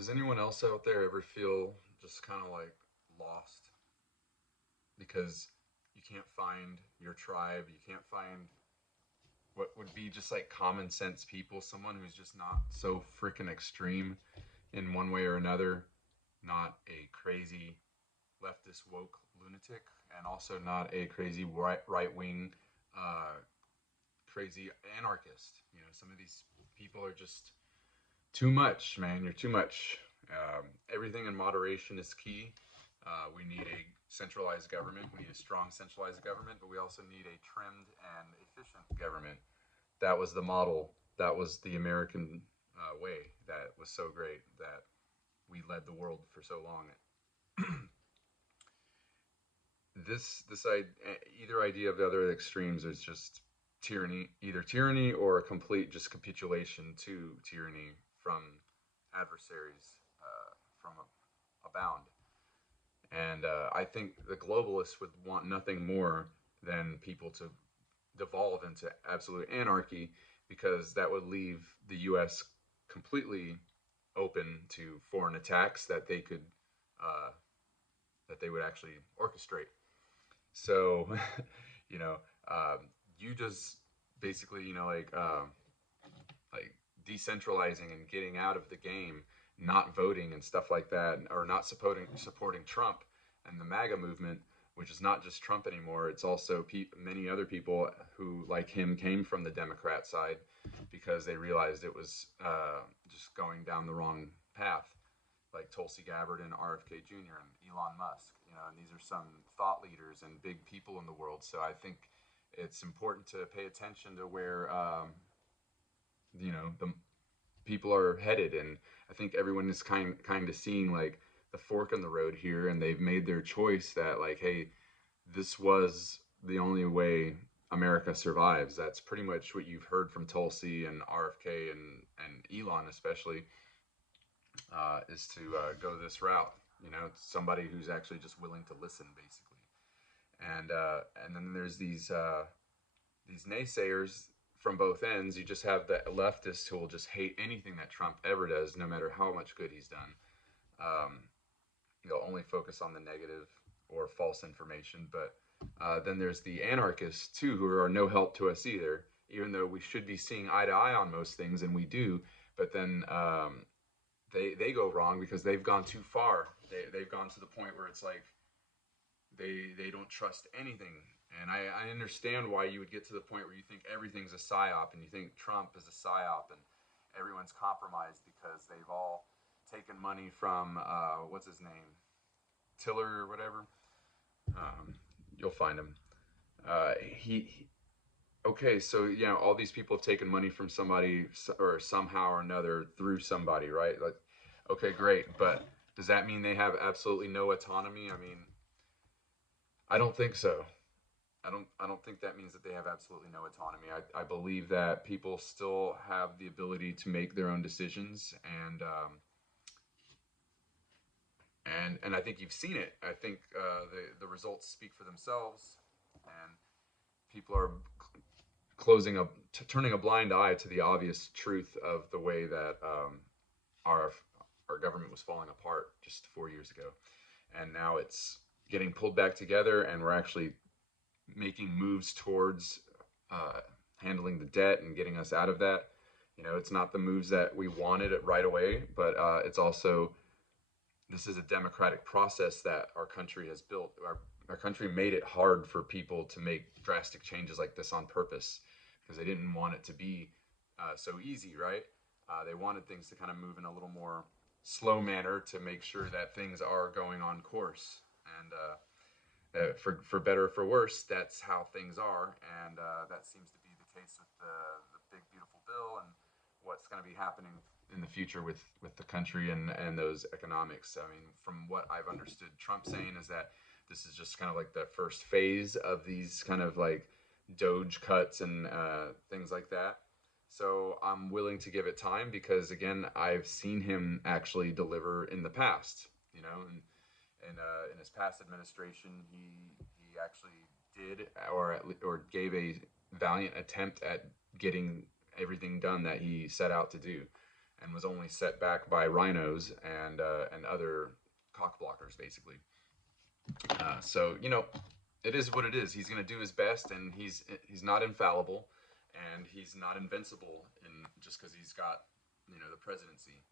Does anyone else out there ever feel just kind of like lost because you can't find your tribe, you can't find what would be just like common sense people, someone who's just not so freaking extreme in one way or another, not a crazy leftist woke lunatic, and also not a crazy right wing crazy anarchist. You know, some of these people are just too much, man. You're too much. Everything in moderation is key. We need a centralized government. We need a strong centralized government, but we also need a trimmed and efficient government. That was the model. That was the American way. That was so great that we led the world for so long. Either idea of the other extremes is just tyranny, either tyranny or a complete just capitulation to tyranny from adversaries from abound. And I think the globalists would want nothing more than people to devolve into absolute anarchy, because that would leave the U.S. completely open to foreign attacks uh, that they would actually orchestrate. So, you know, um, you just basically, like decentralizing and getting out of the game, not voting and stuff like that, or not supporting Trump and the MAGA movement, which is not just Trump anymore. It's also many other people who, like him, came from the Democrat side because they realized it was just going down the wrong path, like Tulsi Gabbard and RFK Jr. and Elon Musk. You know, and these are some thought leaders and big people in the world. So I think it's important to pay attention to where the people are headed, and I think everyone is kind of seeing like the fork in the road here, and they've made their choice that like, hey, this was the only way America survives. That's pretty much what you've heard from Tulsi and RFK and Elon especially, is to go this route. You know, somebody who's actually just willing to listen, basically. And then there's these naysayers from both ends. You just have the leftists who will just hate anything that Trump ever does, no matter how much good he's done. Um, they'll only focus on the negative or false information. But then there's the anarchists too, who are no help to us either, even though we should be seeing eye to eye on most things, and we do. But then they go wrong because they've gone too far. They've gone to the point where it's like they don't trust anything. And I understand why you would get to the point where you think everything's a psyop, and you think Trump is a psyop, and everyone's compromised because they've all taken money from what's his name, Tiller or whatever. Um, you'll find him. He okay, so all these people have taken money from somebody or somehow or another through somebody, right? Like, okay, great, but does that mean they have absolutely no autonomy? I mean, I don't think so. I don't think that means that they have absolutely no autonomy. I believe that people still have the ability to make their own decisions, and I think you've seen it. I think the results speak for themselves, and people are turning a blind eye to the obvious truth of the way that our our government was falling apart just 4 years ago, and now it's getting pulled back together, and we're actually making moves towards uh, handling the debt and getting us out of that. You know, it's not the moves that we wanted it right away, but it's also, this is a democratic process that our country has built. Our country made it hard for people to make drastic changes like this on purpose, because they didn't want it to be so easy, right? They wanted things to kind of move in a little more slow manner to make sure that things are going on course. And for better or for worse, that's how things are, and that seems to be the case with the big beautiful bill and what's going to be happening in the future with the country and those economics. I mean, from what I've understood, Trump saying is that this is just kind of like the first phase of these kind of like Doge cuts and things like that. So I'm willing to give it time because again, I've seen him actually deliver in the past. You know, in his past administration, he actually did or gave a valiant attempt at getting everything done that he set out to do. and was only set back by rhinos and other cock blockers, basically. So it is what it is. He's going to do his best, and he's not infallible, and he's not invincible in just because he's got the presidency.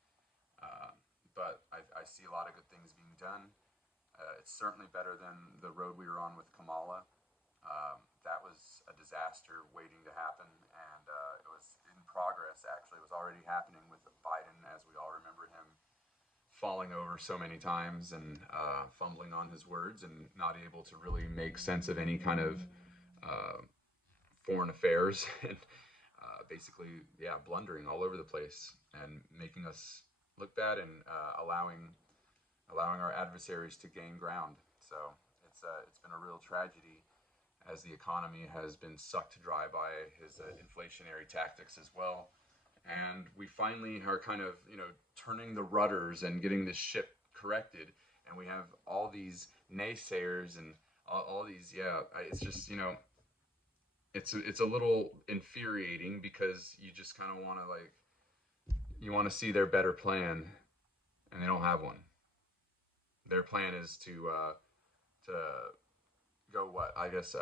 Uh, but I see a lot of good things being done. It's certainly better than the road we were on with Kamala. That was a disaster waiting to happen, and it was in progress. Actually, it was already happening with Biden, as we all remember him falling over so many times and fumbling on his words and not able to really make sense of any kind of uh, foreign affairs and basically, yeah, blundering all over the place and making us look bad and allowing our adversaries to gain ground. So it's been a real tragedy as the economy has been sucked dry by his inflationary tactics as well. And we finally are kind of turning the rudders and getting this ship corrected. And we have all these naysayers and all these it's just it's a little infuriating because you just kind of want to you want to see their better plan, and they don't have one. Their plan is to go what I guess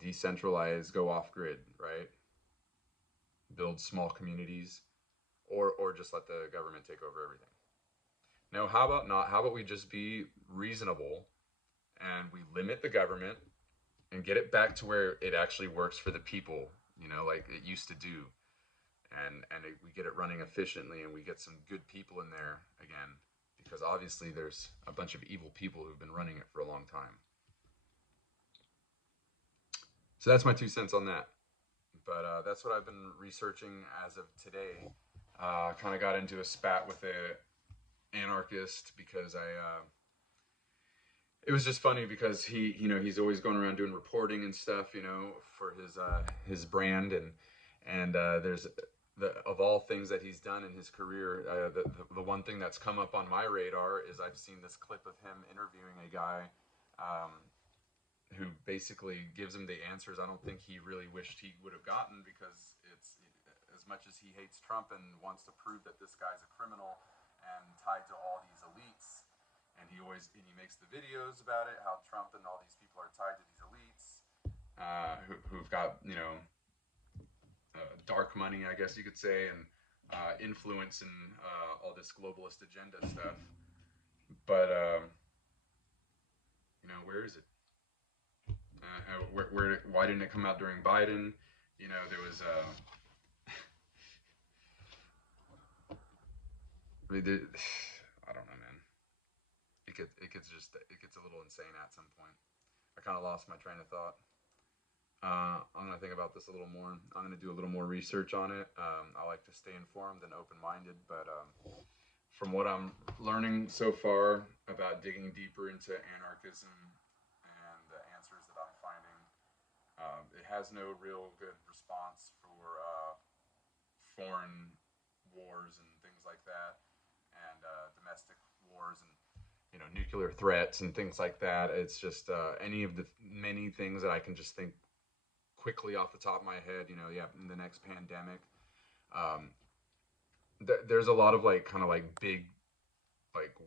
decentralize, go off grid, right? Build small communities, or just let the government take over everything. No, how about not? How about we just be reasonable and we limit the government and get it back to where it actually works for the people, like it used to do, and we get it running efficiently and we get some good people in there again, because obviously there's a bunch of evil people who've been running it for a long time. So that's my 2 cents on that. But that's what I've been researching as of today. Kind of got into a spat with a anarchist because it was just funny because he's always going around doing reporting and stuff, for his brand, and there's of all things that he's done in his career, the one thing that's come up on my radar is I've seen this clip of him interviewing a guy um, who basically gives him the answers I don't think he really wished he would have gotten, because it's as much as he hates Trump and wants to prove that this guy's a criminal and tied to all these elites, and he makes the videos about it, how Trump and all these people are tied to these elites, who've got dark money, I guess you could say, and influence and all this globalist agenda stuff. But where is it? Why didn't it come out during Biden? There was I mean, I don't know, man. It gets a little insane at some point. I kind of lost my train of thought. I'm gonna think about this a little more. I'm gonna do a little more research on it. I like to stay informed and open-minded, but from what I'm learning so far about digging deeper into anarchism and the answers that I'm finding, it has no real good response for foreign wars and things like that, and domestic wars and nuclear threats and things like that. It's just any of the many things that I can just think quickly off the top of my head. Yeah, in the next pandemic, um, there's a lot of kind of big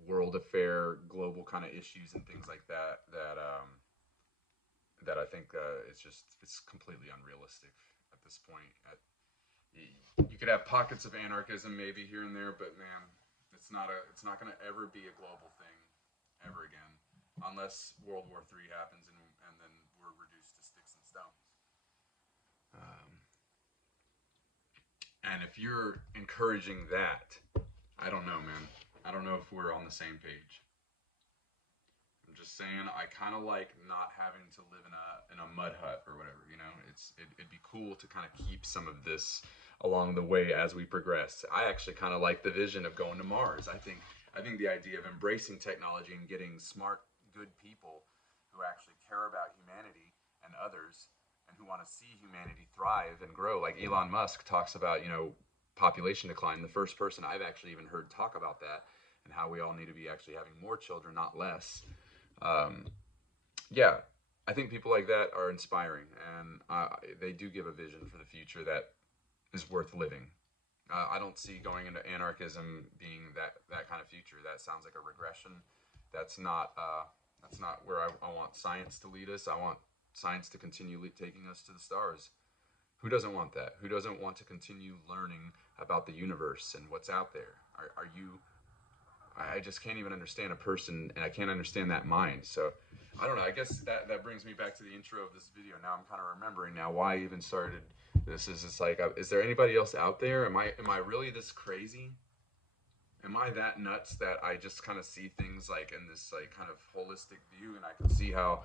world affair, global kind of issues and things like that I think it's completely unrealistic at this point. You could have pockets of anarchism maybe here and there, but man, it's not going to ever be a global thing ever again, unless World War III happens and then we're reduced to sticks and stones. Um, and if you're encouraging that, I don't know, man. I don't know if we're on the same page. I'm just saying, I kind of like not having to live in a mud hut or whatever. It'd be cool to kind of keep some of this along the way as we progress. I actually kind of like the vision of going to Mars. I think the idea of embracing technology and getting smart, good people who actually care about humanity and others, and who want to see humanity thrive and grow. Like Elon Musk talks about, population decline. The first person I've actually even heard talk about that, and how we all need to be actually having more children, not less. Um, yeah, I think people like that are inspiring, and they do give a vision for the future that is worth living. I don't see going into anarchism being that kind of future. That sounds like a regression. That's not that's not where I want science to lead us. I want science to continue taking us to the stars. Who doesn't want that? Who doesn't want to continue learning about the universe and what's out there? Are you? I just can't even understand a person, and I can't understand that mind. So I don't know. I guess that brings me back to the intro of this video. Now I'm kind of remembering now why I even started this. Is it's like, is there anybody else out there? Am I really this crazy? Am I that nuts that I just kind of see things like in this like kind of holistic view, and I can see how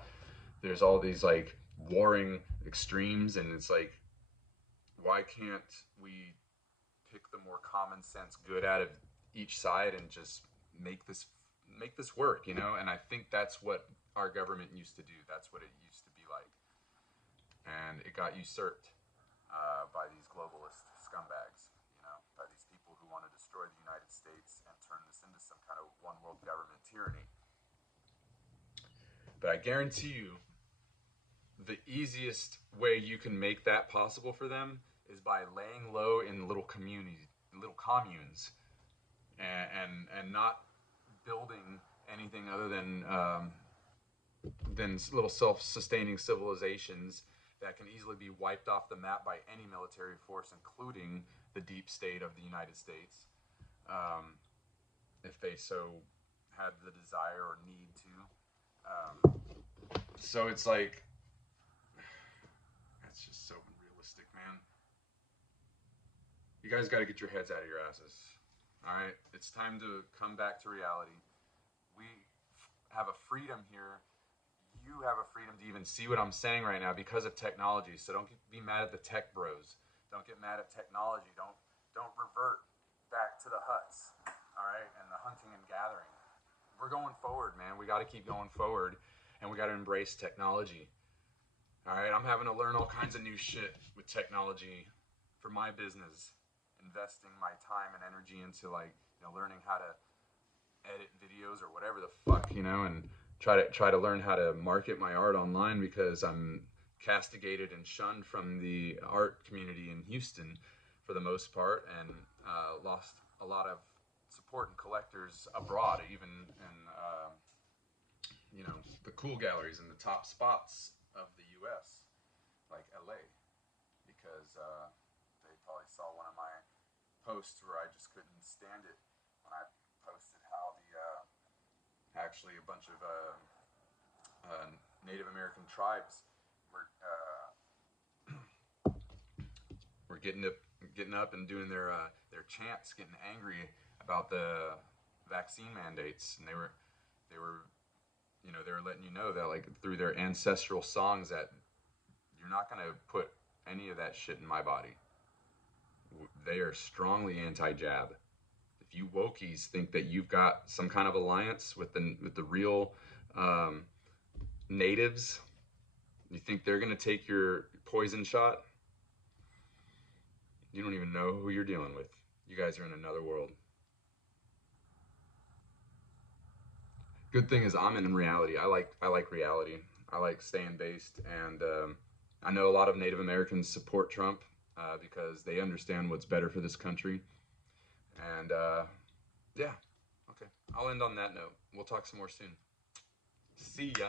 there's all these like warring extremes, and it's like, why can't we pick the more common sense good out of each side and just make this make this work, you know? And I think that's what our government used to do. That's what it used to be like, and it got usurped by these globalist scumbags, you know, by these people who want to destroy the United States and turn this into some kind of one world government tyranny. But I guarantee you, the easiest way you can make that possible for them is by laying low in little communities, little communes, and not building anything other than little self-sustaining civilizations that can easily be wiped off the map by any military force, including the deep state of the United States, um, if they so had the desire or need to. So it's like, that's just so unrealistic, man. You guys got to get your heads out of your asses. All right, it's time to come back to reality. We have a freedom here. You have a freedom to even see what I'm saying right now because of technology. So don't be mad at the tech bros. Don't get mad at technology. Don't revert back to the huts. All right, and the hunting and gathering. We're going forward, man. We got to keep going forward, and we got to embrace technology. All right, I'm having to learn all kinds of new shit with technology for my business, investing my time and energy into like, you know, learning how to edit videos or whatever the fuck, you know, and try to learn how to market my art online because I'm castigated and shunned from the art community in Houston for the most part, and lost a lot of support and collectors abroad, even in you know, the cool galleries in the top spots of the U.S. like LA, because they probably saw one of my posts where I just couldn't stand it when I posted how the actually a bunch of Native American tribes were were getting up and doing their chants, getting angry about the vaccine mandates, and they were you know, they were letting you know that like through their ancestral songs that you're not gonna put any of that shit in my body. They are strongly anti-jab. If you wokies think that you've got some kind of alliance with the real um, natives, you think they're gonna take your poison shot? You don't even know who you're dealing with. You guys are in another world. Good thing is I'm in reality. I like reality. I like staying based, and I know a lot of Native Americans support Trump because they understand what's better for this country. And yeah, okay. I'll end on that note. We'll talk some more soon. See ya.